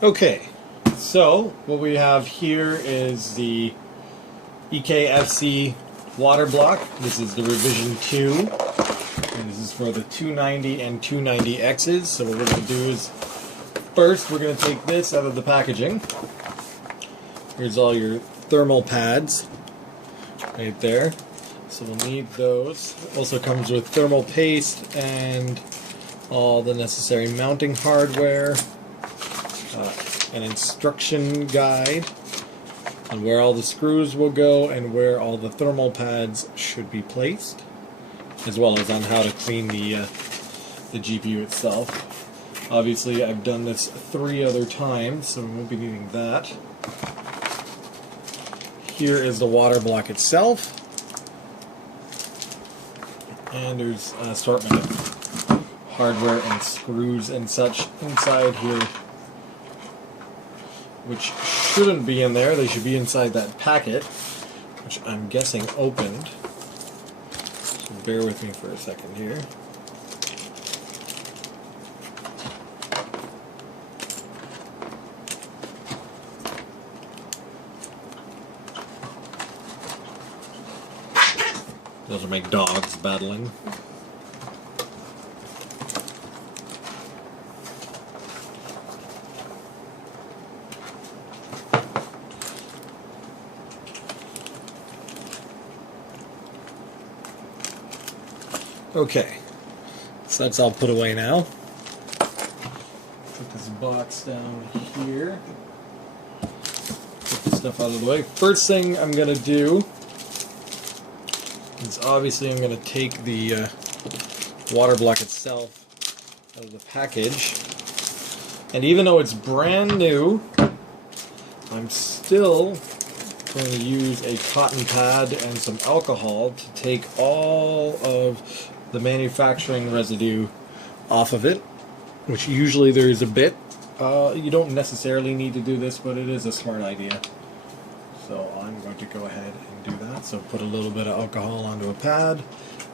Okay, so what we have here is the EKFC water block. This is the revision 2, and this is for the 290 and 290Xs. So what we're going to do is, first we're going to take this out of the packaging. Here's all your thermal pads right there. So we'll need those. It also comes with thermal paste and all the necessary mounting hardware. An instruction guide on where all the screws will go and where all the thermal pads should be placed, as well as on how to clean the GPU itself. Obviously, I've done this 3 other times, so we won't be needing that. Here is the water block itself, and there's an assortment of hardware and screws and such inside here, which shouldn't be in there. They should be inside that packet, which I'm guessing opened. So bear with me for a second here. Those are my dogs battling. Okay, so that's all put away now. Put this box down here. Get this stuff out of the way. First thing I'm going to do is obviously I'm going to take the water block itself out of the package. And even though it's brand new, I'm still going to use a cotton pad and some alcohol to take all of the manufacturing residue off of it, which usually there's a bit. You don't necessarily need to do this, but it is a smart idea. So I'm going to go ahead and do that. So put a little bit of alcohol onto a pad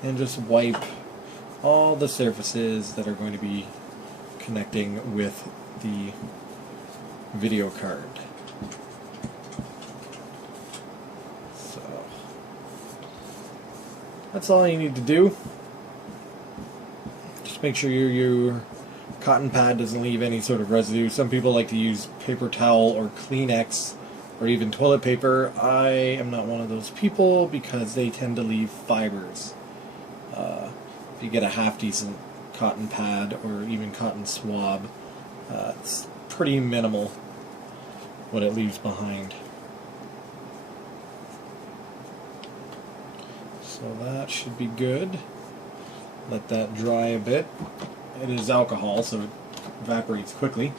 and just wipe all the surfaces that are going to be connecting with the video card. So that's all you need to do. Just make sure your cotton pad doesn't leave any sort of residue. Some people like to use paper towel or Kleenex or even toilet paper. I am not one of those people because they tend to leave fibers. If you get a half-decent cotton pad or even cotton swab, it's pretty minimal what it leaves behind. So that should be good. Let that dry a bit. It is alcohol, so it evaporates quickly.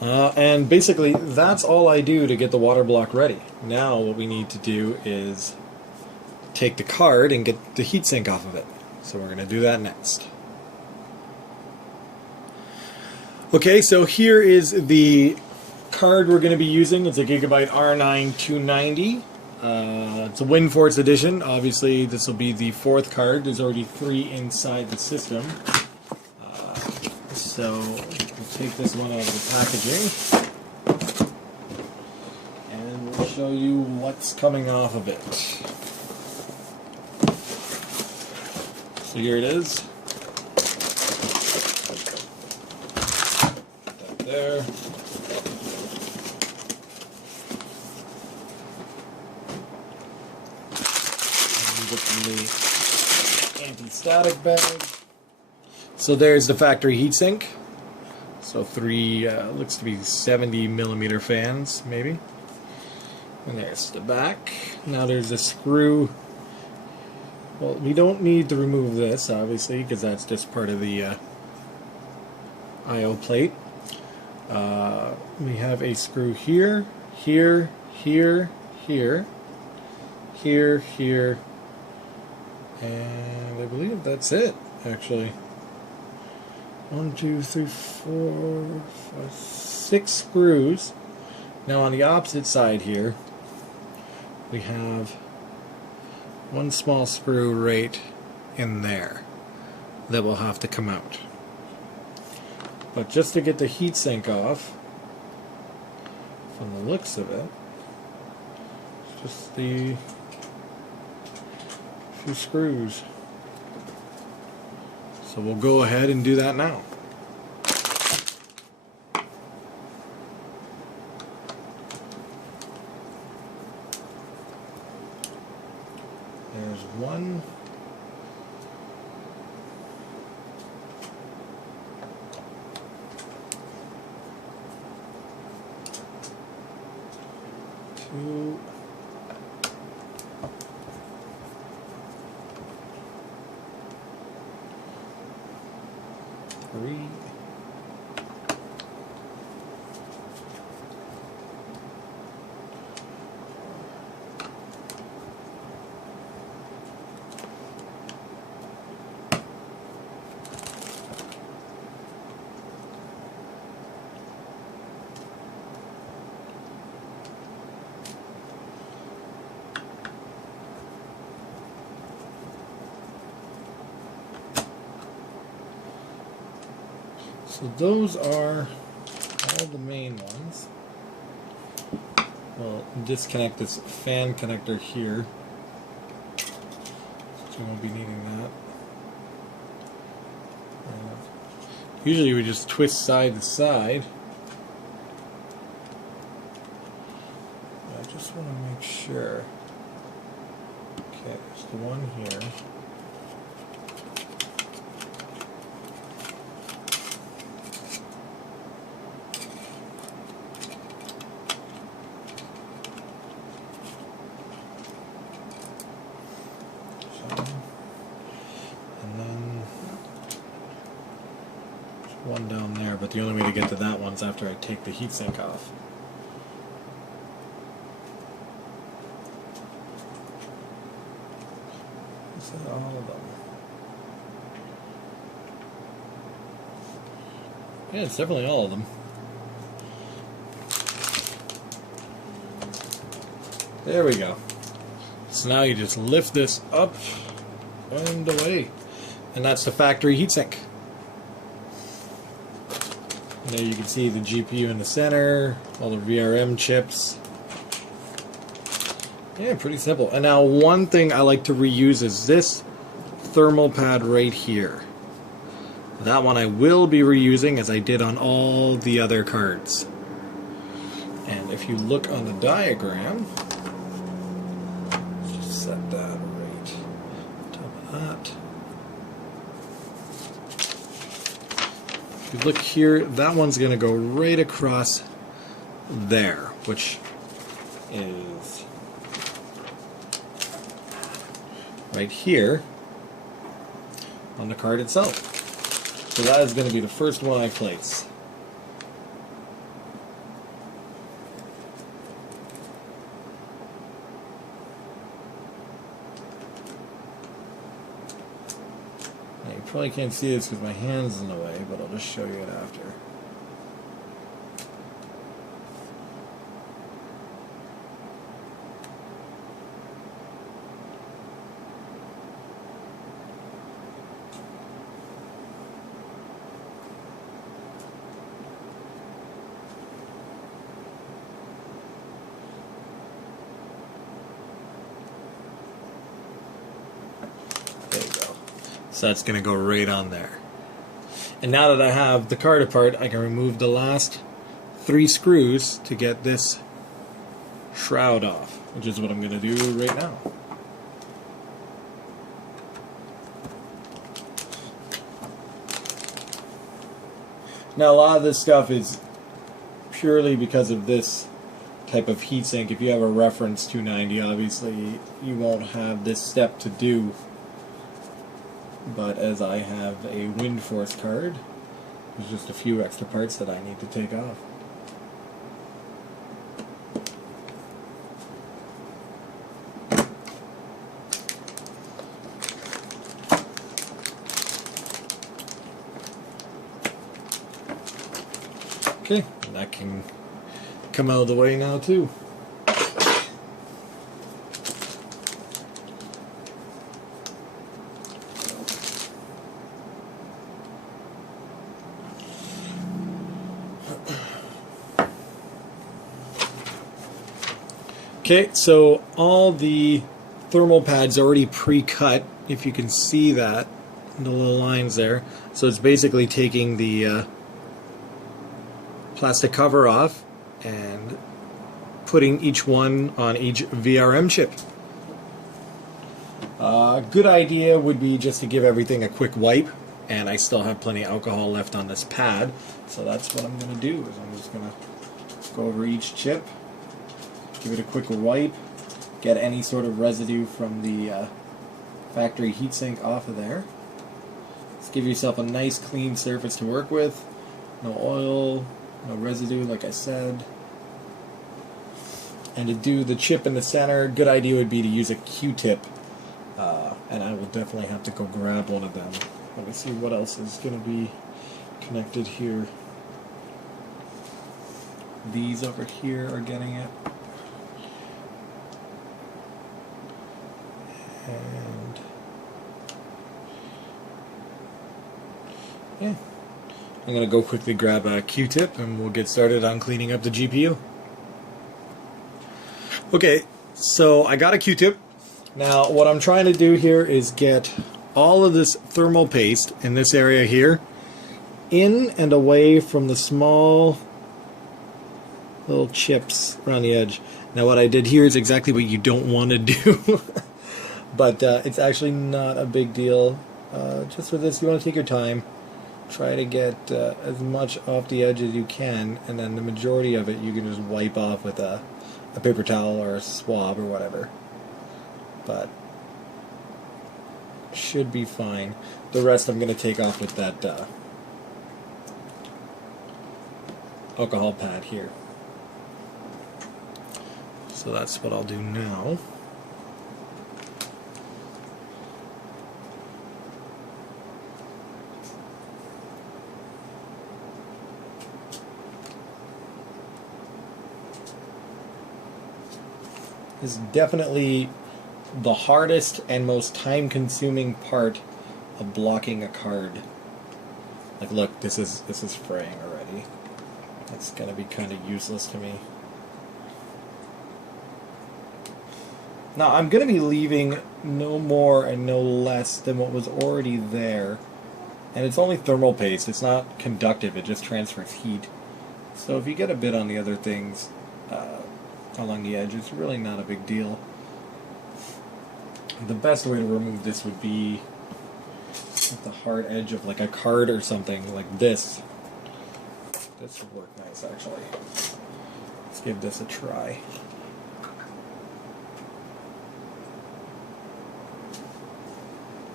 And basically, that's all I do to get the water block ready. Now what we need to do is take the card and get the heatsink off of it. So we're going to do that next. Okay, so here is the card we're going to be using. It's a gigabyte R9 290. It's a WinForce edition. Obviously, this will be the 4th card. There's already 3 inside the system. So we'll take this one out of the packaging, and we'll show you what's coming off of it. So here it is. Put that there. The anti-static bag. So there's the factory heatsink. So 3 looks to be 70mm fans, maybe. And there's the back. Now there's a screw. Well, we don't need to remove this, obviously, because that's just part of the I/O plate. We have a screw here, here, here, here, here, and I believe that's it, actually. 1, 2, 3, 4, 5, 6 screws. Now on the opposite side here, we have one small screw right in there that will have to come out. But just to get the heatsink off, from the looks of it, it's just the few screws. So we'll go ahead and do that now. There's one. Two. Three. So those are all the main ones. We'll disconnect this fan connector here, so we won't be needing that. Usually we just twist side to side. I just want to make sure. Okay, there's the one here. One down there, but the only way to get to that one's after I take the heatsink off. Is that all of them? Yeah, it's definitely all of them. There we go. So now you just lift this up and away. And that's the factory heatsink. There you can see the GPU in the center, all the VRM chips. Yeah, pretty simple. And now one thing I like to reuse is this thermal pad right here. That one I will be reusing as I did on all the other cards. And if you look on the diagram, let's just set that right on top of that. If you look here, that one's going to go right across there, which is right here on the card itself. So that is going to be the first one I place. Now, you probably can't see this because my hand's in the way, but I'll just show you it after. There you go. So that's going to go right on there. And now that I have the card apart, I can remove the last 3 screws to get this shroud off, which is what I'm going to do right now. Now a lot of this stuff is purely because of this type of heatsink. If you have a reference 290, obviously you won't have this step to do. But as I have a wind force card, there's just a few extra parts that I need to take off. Okay, and that can come out of the way now too. Okay, so all the thermal pads already pre-cut, if you can see that, the little lines there. So it's basically taking the plastic cover off and putting each one on each VRM chip. Good idea would be just to give everything a quick wipe, and I still have plenty of alcohol left on this pad, so that's what I'm going to do. Is I'm just going to go over each chip, give it a quick wipe, get any sort of residue from the factory heatsink off of there. Just give yourself a nice clean surface to work with, no oil, no residue like I said. And to do the chip in the center, good idea would be to use a Q-tip. And I will definitely have to go grab one of them. Let me see what else is going to be connected here. These over here are getting it. And yeah, I'm going to go quickly grab a Q-tip and we'll get started on cleaning up the GPU. Okay, so I got a Q-tip. Now what I'm trying to do here is get all of this thermal paste in this area here in and away from the small little chips around the edge. Now what I did here is exactly what you don't want to do. But it's actually not a big deal. Just with this, you want to take your time. Try to get as much off the edge as you can, and then the majority of it you can just wipe off with a paper towel or a swab or whatever. But should be fine. The rest I'm going to take off with that alcohol pad here. So that's what I'll do now. This is definitely the hardest and most time-consuming part of blocking a card. Like, look, this is fraying already. That's gonna be kind of useless to me. Now, I'm gonna be leaving no more and no less than what was already there. And it's only thermal paste, it's not conductive, it just transfers heat. So if you get a bit on the other things along the edge, it's really not a big deal. The best way to remove this would be with the hard edge of like a card or something like this. This would work nice, actually. Let's give this a try.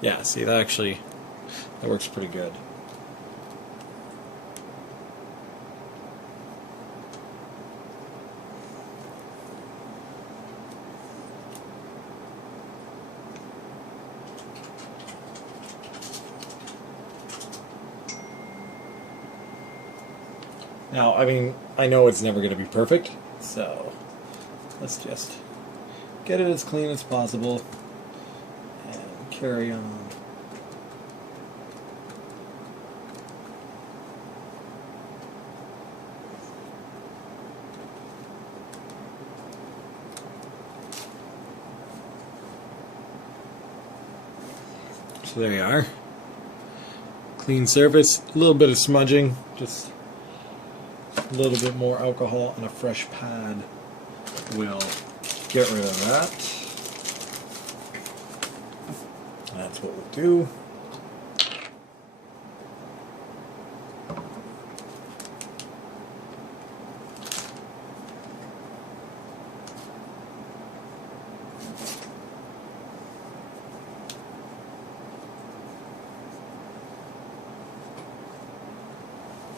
Yeah, see, that works pretty good. Now, I mean, I know it's never going to be perfect, so let's just get it as clean as possible and carry on. So there you are. Clean surface, a little bit of smudging, just a little bit more alcohol and a fresh pad will get rid of that. That's what we'll do.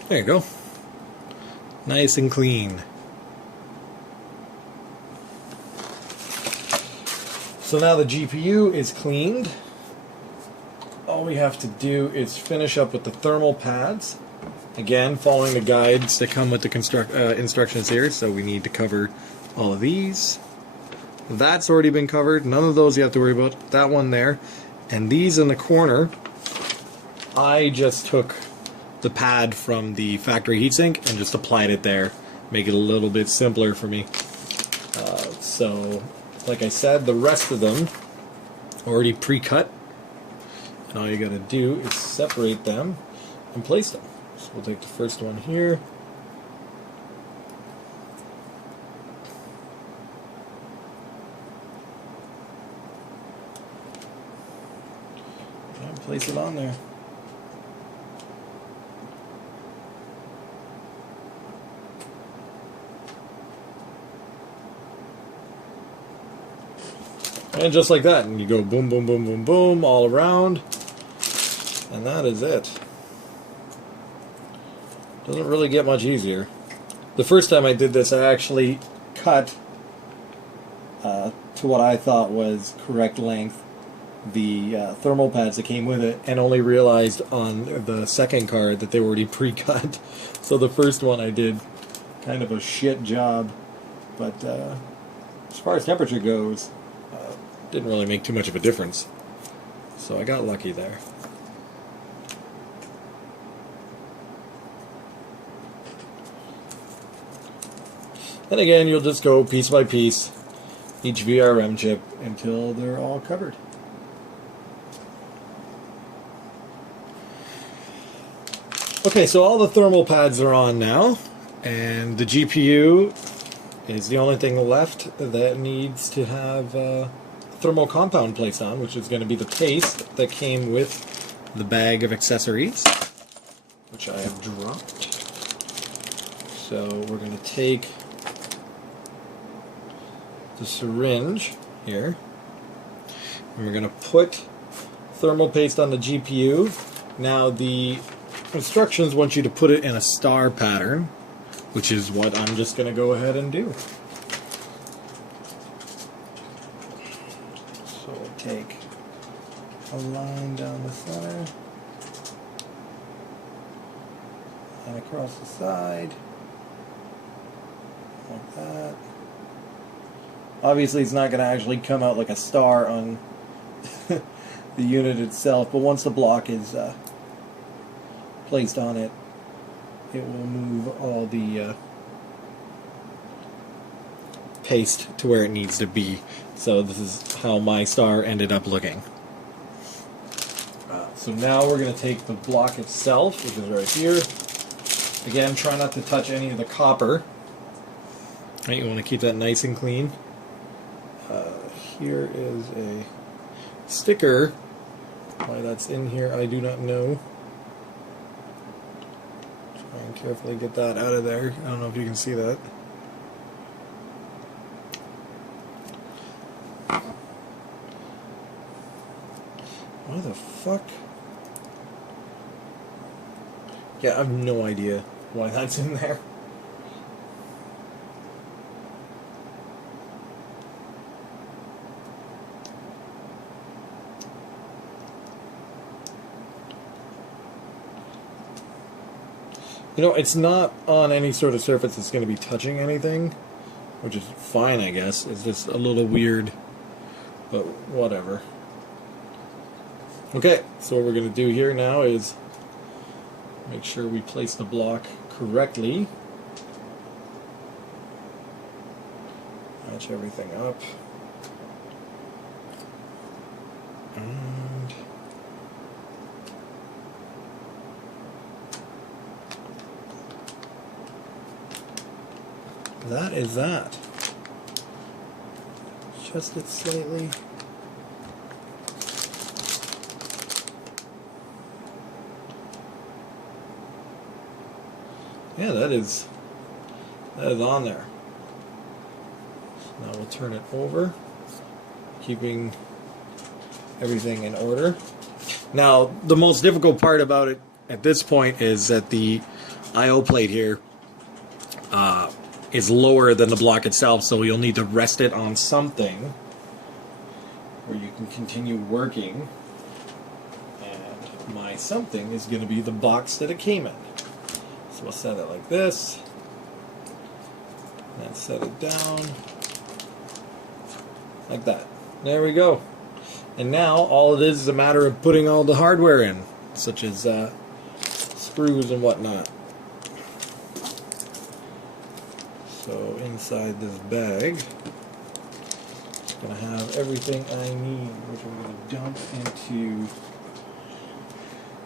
There you go. Nice and clean. So now the GPU is cleaned. All we have to do is finish up with the thermal pads. Again, following the guides that come with the instructions here, so we need to cover all of these. That's already been covered. None of those you have to worry about. That one there. And these in the corner, I just took the pad from the factory heatsink and just applied it there. Make it a little bit simpler for me. So, like I said, the rest of them are already pre-cut, and all you gotta do is separate them and place them. So we'll take the first one here. And place it on there. And just like that, and you go boom, boom, boom, boom, boom, all around, and that is it. Doesn't really get much easier. The first time I did this, I actually cut to what I thought was correct length the thermal pads that came with it, and only realized on the second card that they were already pre-cut. So the first one I did kind of a shit job, but as far as temperature goes, didn't really make too much of a difference. So I got lucky there. And again, you'll just go piece by piece, each VRM chip, until they're all covered. Okay, so all the thermal pads are on now, and the GPU is the only thing left that needs to have thermal compound placed on, which is going to be the paste that came with the bag of accessories, which I have dropped. So we're going to take the syringe here, and we're going to put thermal paste on the GPU. Now the instructions want you to put it in a star pattern, which is what I'm just going to go ahead and do. So we'll take a line down the center and across the side, like that. Obviously it's not going to actually come out like a star on the unit itself, but once the block is placed on it, it will move all the paste to where it needs to be. So this is how my star ended up looking. So now we're going to take the block itself, which is right here. Again, try not to touch any of the copper. Right, you want to keep that nice and clean. Here is a sticker. Why that's in here, I do not know. Try and carefully get that out of there. I don't know if you can see that. Why the fuck? Yeah, I have no idea why that's in there. You know, it's not on any sort of surface that's going to be touching anything, which is fine, I guess. It's just a little weird, but whatever. Okay, so what we're going to do here now is make sure we place the block correctly. Match everything up. And that is that. Adjust it slightly. Yeah, that is on there. So now we'll turn it over, keeping everything in order. Now, the most difficult part about it at this point is that the I/O plate here is lower than the block itself, so you'll need to rest it on something where you can continue working. And my something is going to be the box that it came in. So we'll set it like this, and then set it down like that. There we go. And now all it is a matter of putting all the hardware in, such as screws and whatnot. So inside this bag, Just gonna have everything I need, which I'm gonna dump into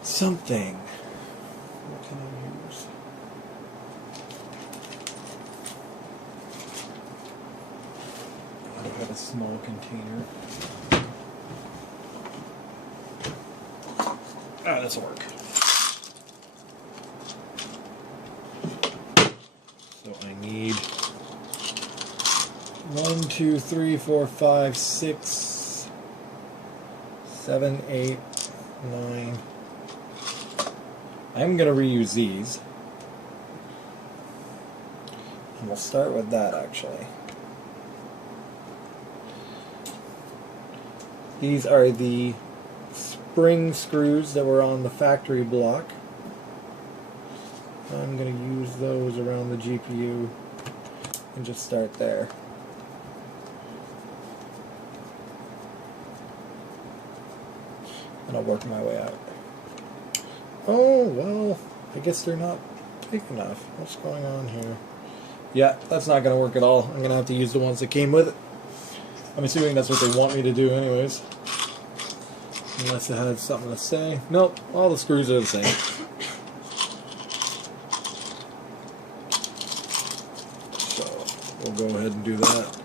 something. What can I use? I've got a small container. Ah, this'll work. So I need 1, 2, 3, 4, 5, 6, 7, 8, 9. I'm going to reuse these. And we'll start with that actually. These are the spring screws that were on the factory block. I'm going to use those around the GPU and just start there. And I'll work my way out. Oh, well, I guess they're not big enough. What's going on here? Yeah, that's not going to work at all. I'm going to have to use the ones that came with it. I'm assuming that's what they want me to do anyways. Unless it had something to say. Nope, all the screws are the same. So, we'll go ahead and do that.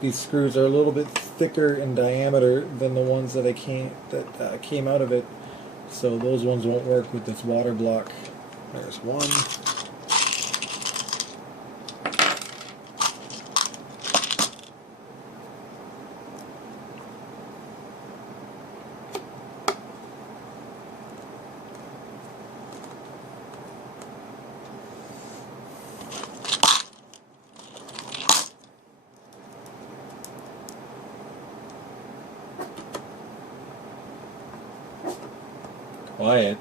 These screws are a little bit thicker in diameter than the ones that came out of it, so those ones won't work with this water block. There's one. Quiet.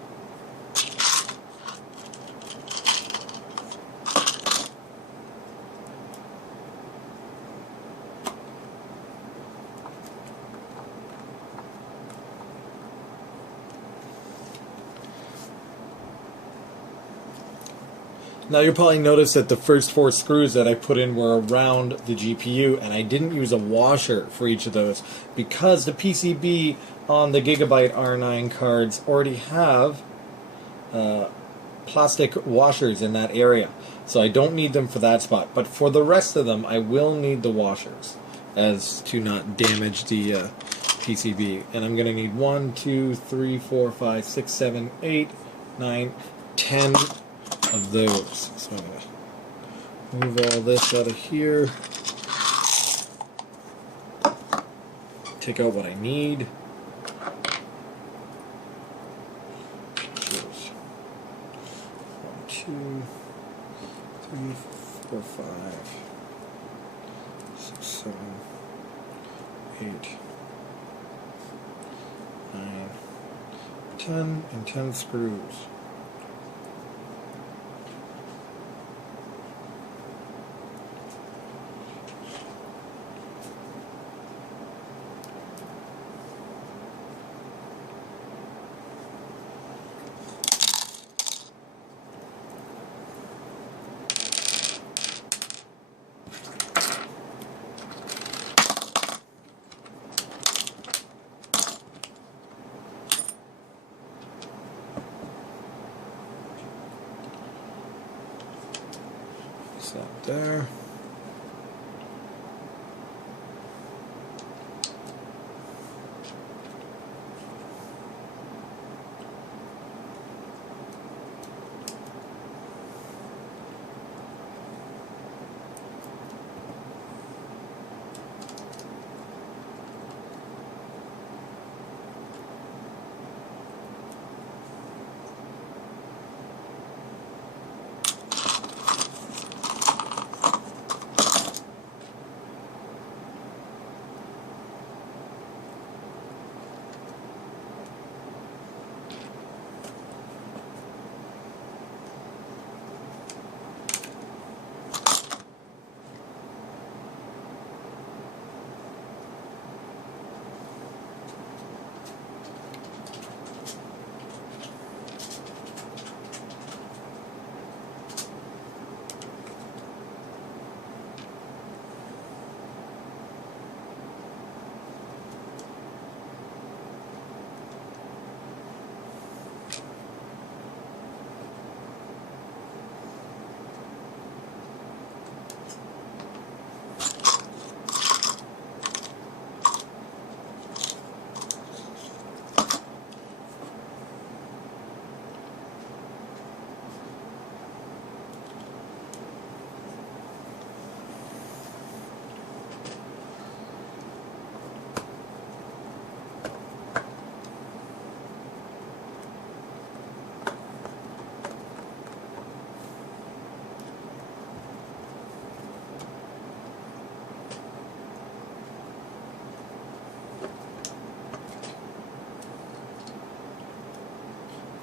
Now you'll probably notice that the first 4 screws that I put in were around the GPU, and I didn't use a washer for each of those because the PCB on the Gigabyte R9 cards already have plastic washers in that area, so I don't need them for that spot. But for the rest of them, I will need the washers as to not damage the PCB. And I'm going to need 1, 2, 3, 4, 5, 6, 7, 8, 9, 10 of those. So I'm going to move all this out of here. Take out what I need. 1, 2, 3, 4, 5, 6, 7, 8, 9, 10, and 10 screws. That there.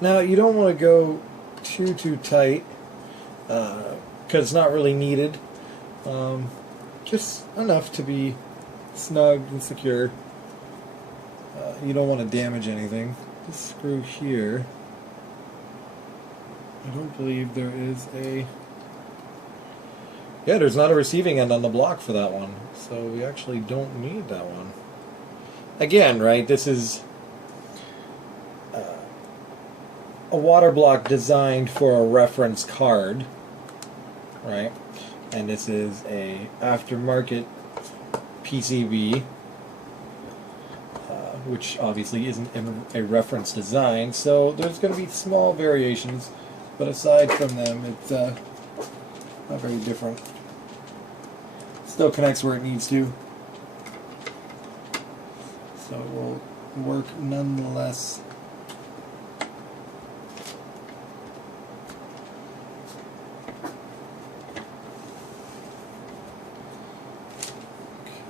Now you don't want to go too tight because it's not really needed. Just enough to be snug and secure. You don't want to damage anything. This screw here, I don't believe there is a... Yeah, there's not a receiving end on the block for that one, so we actually don't need that one. Again, right, this is a water block designed for a reference card, right? And this is a aftermarket PCB, which obviously isn't a reference design, so there's going to be small variations, but aside from them, it's not very different. Still connects where it needs to, so it will work nonetheless.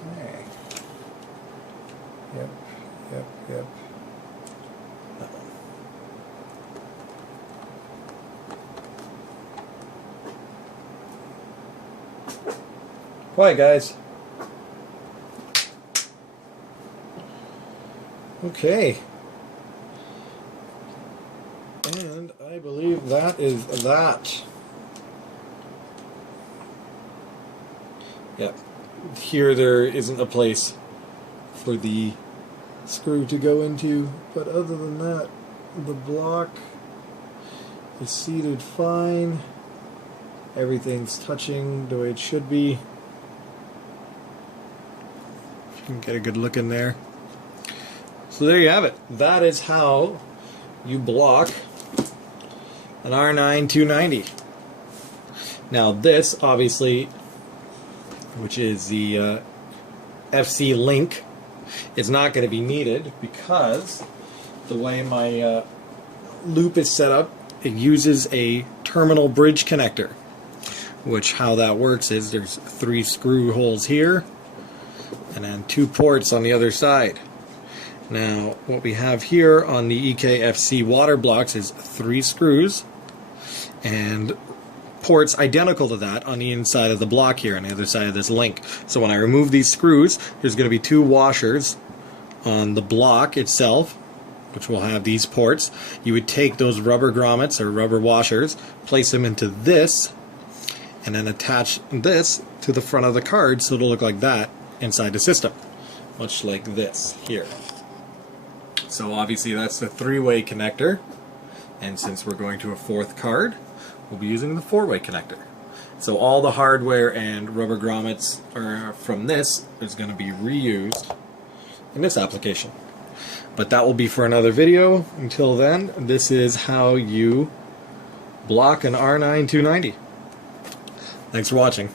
Okay. Yep. That one. Quiet, guys. Okay. And I believe that is that. Yep. Here there isn't a place for the screw to go into, but other than that, the block is seated fine. Everything's touching the way it should be. If you can get a good look in there. So there you have it. That is how you block an R9 290. Now this, obviously, which is the FC link, is not going to be needed because the way my loop is set up, it uses a terminal bridge connector, which how that works is there's 3 screw holes here and then 2 ports on the other side. Now what we have here on the EKFC water blocks is 3 screws and ports identical to that on the inside of the block here on the other side of this link. So when I remove these screws, there's going to be 2 washers on the block itself, which will have these ports. You would take those rubber grommets or rubber washers, place them into this, and then attach this to the front of the card so it'll look like that inside the system, much like this here. So obviously that's the 3-way connector, and since we're going to a 4th card, we'll be using the 4-way connector. So all the hardware and rubber grommets from this is going to be reused in this application. But that will be for another video. Until then, this is how you block an R9 290. Thanks for watching.